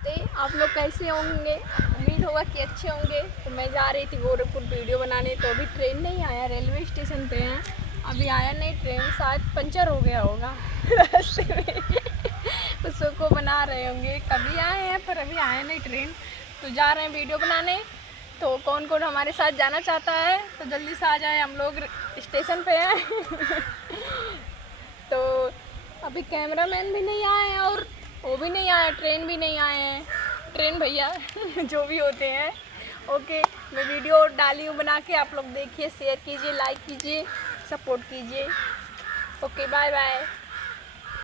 नमस्ते, आप लोग कैसे होंगे? उम्मीद होगा कि अच्छे होंगे। तो मैं जा रही थी गोरखपुर वीडियो बनाने, तो अभी ट्रेन नहीं आया, रेलवे स्टेशन पे हैं। अभी आया नहीं ट्रेन, शायद पंचर हो गया होगा रास्ते में उसको बना रहे होंगे। कभी आए हैं पर अभी आया नहीं ट्रेन, तो जा रहे हैं वीडियो बनाने। तो कौन कौन हमारे साथ जाना चाहता है तो जल्दी से आ जाए, हम लोग स्टेशन पे हैं तो अभी कैमरामैन भी नहीं आए हैं और वो भी नहीं आया, ट्रेन भी नहीं आए हैं, ट्रेन भैया जो भी होते हैं। ओके, मैं वीडियो डाली हूँ बना के, आप लोग देखिए, शेयर कीजिए, लाइक कीजिए, सपोर्ट कीजिए। Okay, bye bye.